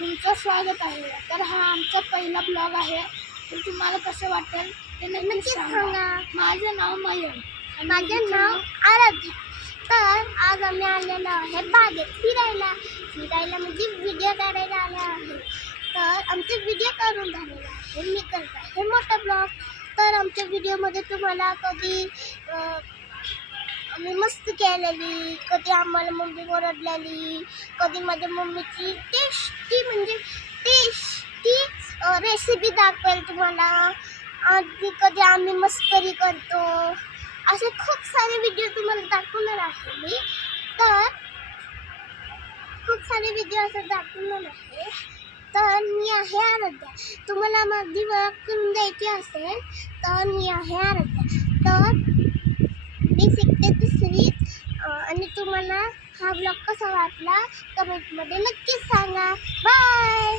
तुमचं स्वागत आहे. तर हा आमचा पहिला ब्लॉग आहे. तर तुम्हाला कसं वाटेल ते नक्कीच सांगा. माझं नाव मयंक. माझं नाव आराध्या. तर आज आम्ही आलेलो आहे बागेत फिरायला म्हणजे व्हिडिओ काढायला आले आहे. तर आमचे व्हिडिओ काढून झालेला आहे. मी करत आहे मोठा ब्लॉग. तर आमच्या व्हिडिओमध्ये तुम्हाला कधी आम्ही मस्ती केलेली, कधी आम्हाला मम्मी ओरडलेली, कधी माझ्या मम्मीची टेस्टी रेसिपी दाखवेल तुम्हाला, आणि कधी आम्ही मस्करी करतो, असे खूप सारे व्हिडिओ तुम्हाला दाखवणार आहे मी. तर खूप सारे व्हिडिओ असं दाखवणार आहे. तर मी आहे आराध्या. तुम्हाला माझी ओळख करून द्यायची असेल तर मी आहे आराध्या. तर मी शिकते तिसरीत. आणि तुम्हाला हा ब्लॉग कसा वाटला कमेंटमध्ये नक्कीच सांगा. बाय.